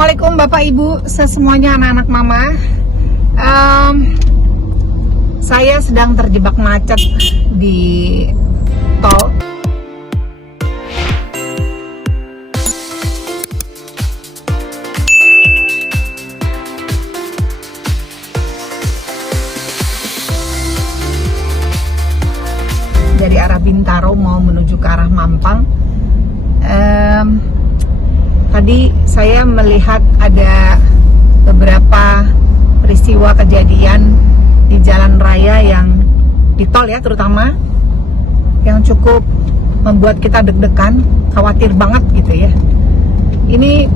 Assalamualaikum Bapak Ibu semuanya, anak-anak mama. Saya sedang terjebak macet di tol. Dari arah Bintaro mau menuju ke arah Mampang. Tadi saya melihat ada beberapa peristiwa kejadian di jalan raya yang di tol ya, terutama yang cukup membuat kita deg-degan, khawatir banget gitu ya. Ini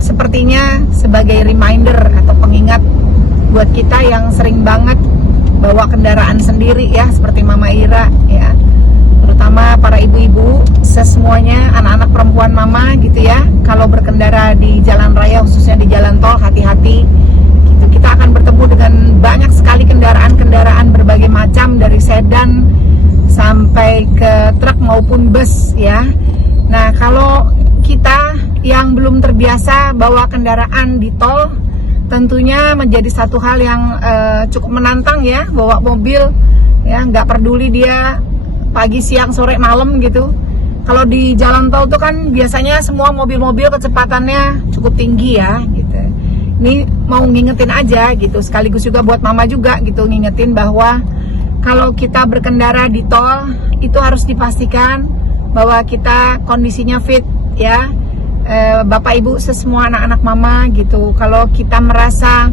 sepertinya sebagai reminder atau pengingat buat kita yang sering banget bawa kendaraan sendiri ya, seperti Mama Ira ya, terutama para ibu-ibu, semuanya, anak-anak perempuan mama gitu ya. Kalau berkendara di jalan raya, khususnya di jalan tol, hati-hati gitu. Kita akan bertemu dengan banyak sekali kendaraan-kendaraan berbagai macam, dari sedan sampai ke truk maupun bus ya. Nah, kalau kita yang belum terbiasa bawa kendaraan di tol, tentunya menjadi satu hal yang cukup menantang ya, bawa mobil ya, nggak peduli dia pagi, siang, sore, malam gitu. Kalau di jalan tol tuh kan biasanya semua mobil-mobil kecepatannya cukup tinggi ya gitu. Ini mau ngingetin aja gitu, sekaligus juga buat mama juga gitu, ngingetin bahwa kalau kita berkendara di tol itu harus dipastikan bahwa kita kondisinya fit ya. Bapak Ibu semua, anak-anak mama gitu, kalau kita merasa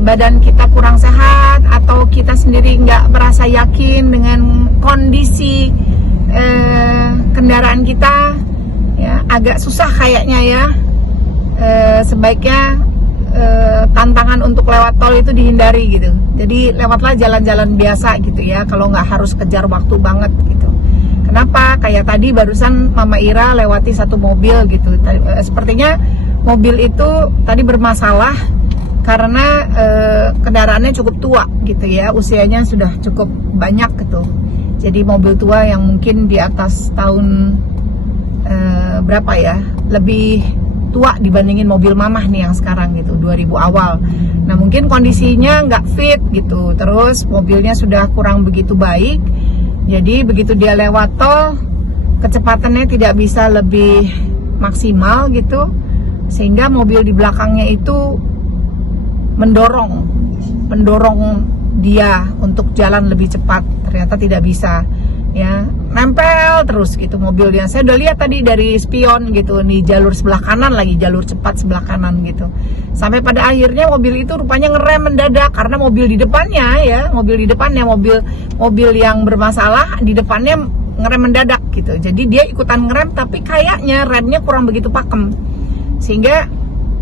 badan kita kurang sehat atau kita sendiri nggak merasa yakin dengan kondisi kendaraan kita ya, agak susah kayaknya ya, sebaiknya tantangan untuk lewat tol itu dihindari gitu. Jadi lewatlah jalan-jalan biasa gitu ya, kalau nggak harus kejar waktu banget gitu. Kenapa? Kayak tadi barusan Mama Ira lewati satu mobil gitu. Sepertinya mobil itu tadi bermasalah karena kendaraannya cukup tua gitu ya, usianya sudah cukup banyak gitu. Jadi mobil tua yang mungkin di atas tahun berapa ya, lebih tua dibandingin mobil mamah nih yang sekarang gitu, 2000 awal. Nah, mungkin kondisinya nggak fit gitu, terus mobilnya sudah kurang begitu baik. Jadi begitu dia lewat tol, kecepatannya tidak bisa lebih maksimal gitu, sehingga mobil di belakangnya itu mendorong dia untuk jalan lebih cepat. Ternyata tidak bisa ya, nempel terus gitu mobilnya. Saya udah lihat tadi dari spion gitu, nih jalur sebelah kanan lagi, jalur cepat sebelah kanan gitu. Sampai pada akhirnya mobil itu rupanya ngerem mendadak karena mobil di depannya ya, mobil yang bermasalah di depannya ngerem mendadak gitu. Jadi dia ikutan ngerem tapi kayaknya remnya kurang begitu pakem, sehingga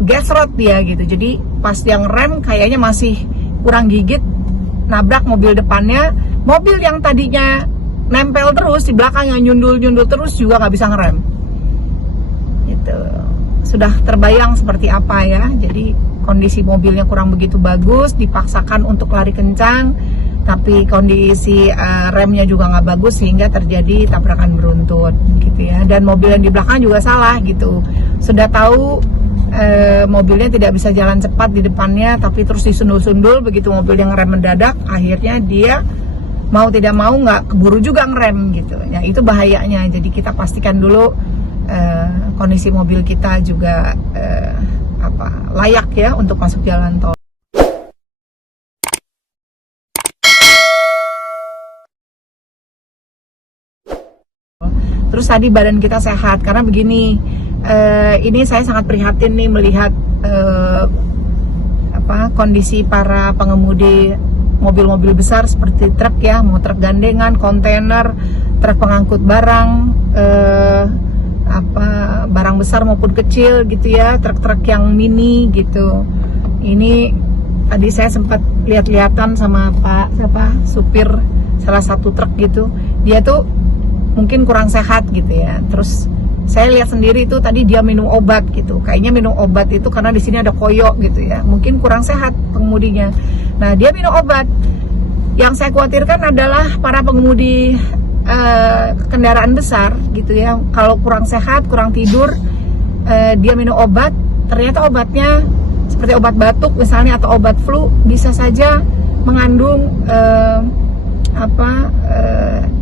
gasrot dia gitu. Jadi pas dia ngerem kayaknya masih kurang gigit, nabrak mobil depannya. Mobil yang tadinya nempel terus di belakangnya, nyundul terus juga nggak bisa ngerem gitu. Sudah terbayang seperti apa ya. Jadi kondisi mobilnya kurang begitu bagus, dipaksakan untuk lari kencang, tapi kondisi remnya juga nggak bagus, sehingga terjadi tabrakan beruntun gitu ya. Dan mobil yang di belakang juga salah gitu, sudah tahu mobilnya tidak bisa jalan cepat di depannya, tapi terus disundul-sundul. Begitu mobil yang ngerem mendadak, akhirnya dia mau tidak mau nggak keburu juga ngerem gitu ya. Itu bahayanya. Jadi kita pastikan dulu kondisi mobil kita juga layak ya untuk masuk jalan tol. Terus tadi badan kita sehat, karena begini, ini saya sangat prihatin nih melihat kondisi para pengemudi mobil-mobil besar seperti truk ya, mau truk gandengan, kontainer, truk pengangkut barang, barang besar maupun kecil gitu ya, truk-truk yang mini gitu. Ini tadi saya sempat lihat-lihatan sama supir salah satu truk gitu, dia tuh mungkin kurang sehat gitu ya. Terus saya lihat sendiri itu tadi dia minum obat gitu. Kayaknya minum obat itu karena di sini ada koyo gitu ya. Mungkin kurang sehat pengemudinya. Nah, dia minum obat. Yang saya khawatirkan adalah para pengemudi kendaraan besar gitu ya. Kalau kurang sehat, kurang tidur, dia minum obat, ternyata obatnya seperti obat batuk misalnya atau obat flu bisa saja mengandung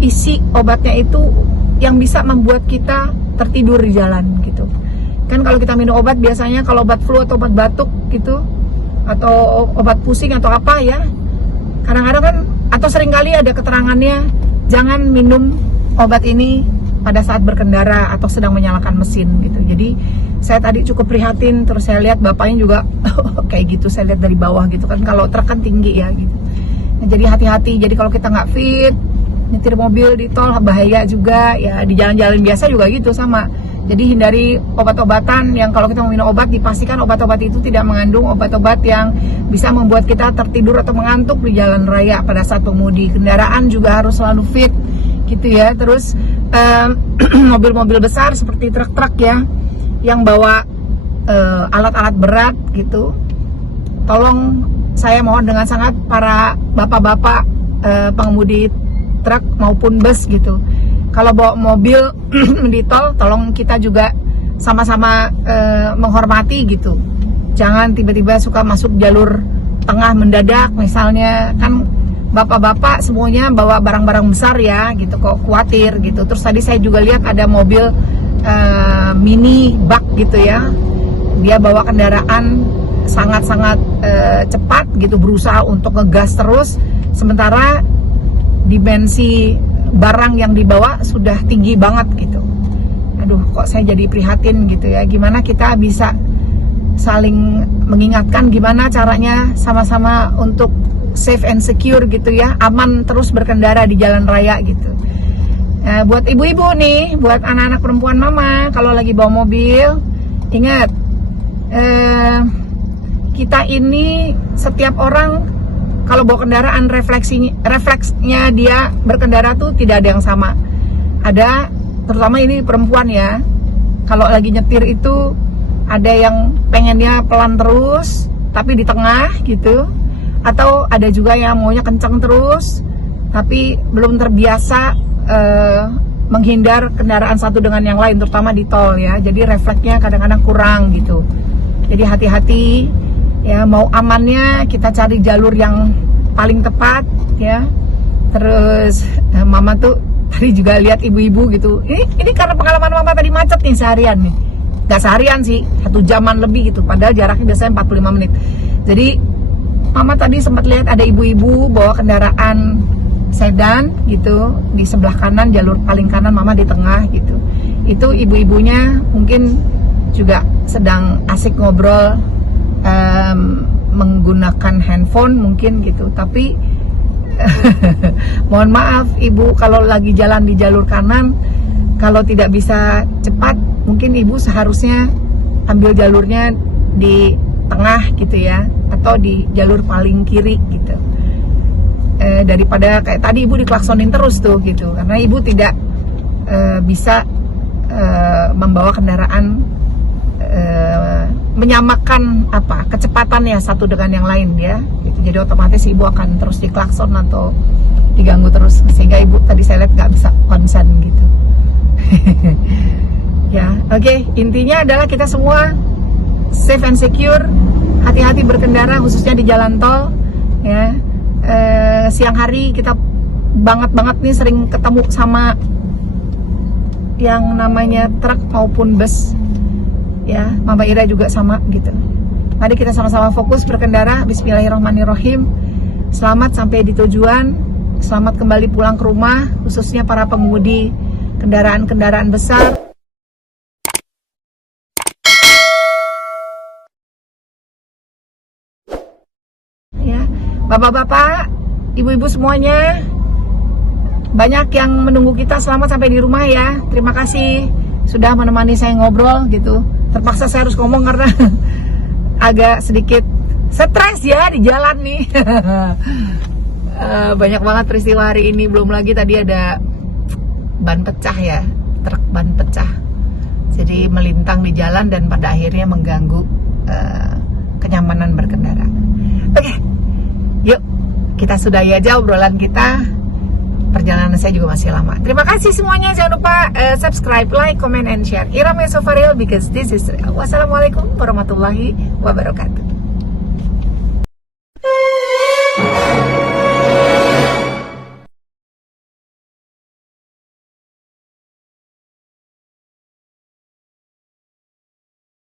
isi obatnya itu yang bisa membuat kita tertidur di jalan gitu. Kan kalau kita minum obat biasanya kalau obat flu atau obat batuk gitu atau obat pusing atau apa ya, kadang-kadang kan atau seringkali ada keterangannya jangan minum obat ini pada saat berkendara atau sedang menyalakan mesin gitu. Jadi saya tadi cukup prihatin, terus saya lihat bapaknya juga kayak gitu, saya lihat dari bawah gitu kan, kalau truk kan tinggi ya gitu. Nah, jadi hati-hati, jadi kalau kita nggak fit nyetir mobil di tol bahaya juga ya, di jalan-jalan biasa juga gitu sama. Jadi hindari obat-obatan yang kalau kita mau minum obat dipastikan obat-obat itu tidak mengandung obat-obat yang bisa membuat kita tertidur atau mengantuk di jalan raya pada saat mengemudi. Kendaraan juga harus selalu fit gitu ya. Terus mobil-mobil besar seperti truk-truk ya yang bawa alat-alat berat gitu, tolong saya mohon dengan sangat para bapak-bapak pengemudi truk maupun bus gitu, kalau bawa mobil di tol tolong kita juga sama-sama menghormati gitu. Jangan tiba-tiba suka masuk jalur tengah mendadak misalnya, kan bapak-bapak semuanya bawa barang-barang besar ya gitu, kok khawatir gitu. Terus tadi saya juga lihat ada mobil mini bak gitu ya, dia bawa kendaraan sangat-sangat cepat gitu, berusaha untuk ngegas terus, sementara dimensi barang yang dibawa sudah tinggi banget gitu. Aduh, kok saya jadi prihatin gitu ya. Gimana kita bisa saling mengingatkan gimana caranya sama-sama untuk safe and secure gitu ya, aman terus berkendara di jalan raya gitu. Buat ibu-ibu nih, buat anak-anak perempuan mama, kalau lagi bawa mobil, ingat kita ini setiap orang kalau bawa kendaraan refleksnya dia berkendara tuh tidak ada yang sama. Ada, terutama ini perempuan ya, kalau lagi nyetir itu ada yang pengennya pelan terus tapi di tengah gitu, atau ada juga yang maunya kencang terus tapi belum terbiasa menghindar kendaraan satu dengan yang lain, terutama di tol ya. Jadi refleksnya kadang-kadang kurang gitu. Jadi hati-hati ya, mau amannya kita cari jalur yang paling tepat ya. Terus mama tuh tadi juga lihat ibu-ibu gitu, ini karena pengalaman mama tadi macet nih seharian nih, gak seharian sih, 1 jaman lebih gitu, padahal jaraknya biasanya 45 menit. Jadi mama tadi sempat lihat ada ibu-ibu bawa kendaraan sedan gitu, di sebelah kanan, jalur paling kanan, mama di tengah gitu. Itu ibu-ibunya mungkin juga sedang asik ngobrol menggunakan handphone mungkin gitu, tapi mohon maaf ibu, kalau lagi jalan di jalur kanan, kalau tidak bisa cepat, mungkin ibu seharusnya ambil jalurnya di tengah gitu ya, atau di jalur paling kiri gitu, daripada kayak tadi ibu diklaksonin terus tuh gitu, karena ibu tidak bisa membawa kendaraan menyamakan kecepatannya satu dengan yang lain ya gitu. Jadi otomatis ibu akan terus diklakson atau diganggu terus, sehingga ibu tadi saya lihat nggak bisa konsen gitu. Ya oke, intinya adalah kita semua safe and secure, hati-hati berkendara khususnya di jalan tol ya. Siang hari kita banget nih sering ketemu sama yang namanya truk maupun bus ya. Mama Ira juga sama gitu. Mari kita sama-sama fokus berkendara. Bismillahirrahmanirrahim. Selamat sampai di tujuan, selamat kembali pulang ke rumah, khususnya para pengemudi kendaraan-kendaraan besar. Ya, bapak-bapak, ibu-ibu semuanya, banyak yang menunggu kita. Selamat sampai di rumah ya. Terima kasih sudah menemani saya ngobrol gitu. Terpaksa saya harus ngomong karena agak sedikit stres ya di jalan nih. Banyak banget peristiwa hari ini. Belum lagi tadi ada ban pecah ya, truk ban pecah. Jadi melintang di jalan dan pada akhirnya mengganggu kenyamanan berkendara. Oke, yuk kita sudahi aja obrolan kita. perjalanan saya juga masih lama. Terima kasih semuanya. Jangan lupa subscribe, like, comment, and share. Irama Sofaril, because this is real. Wassalamualaikum warahmatullahi wabarakatuh.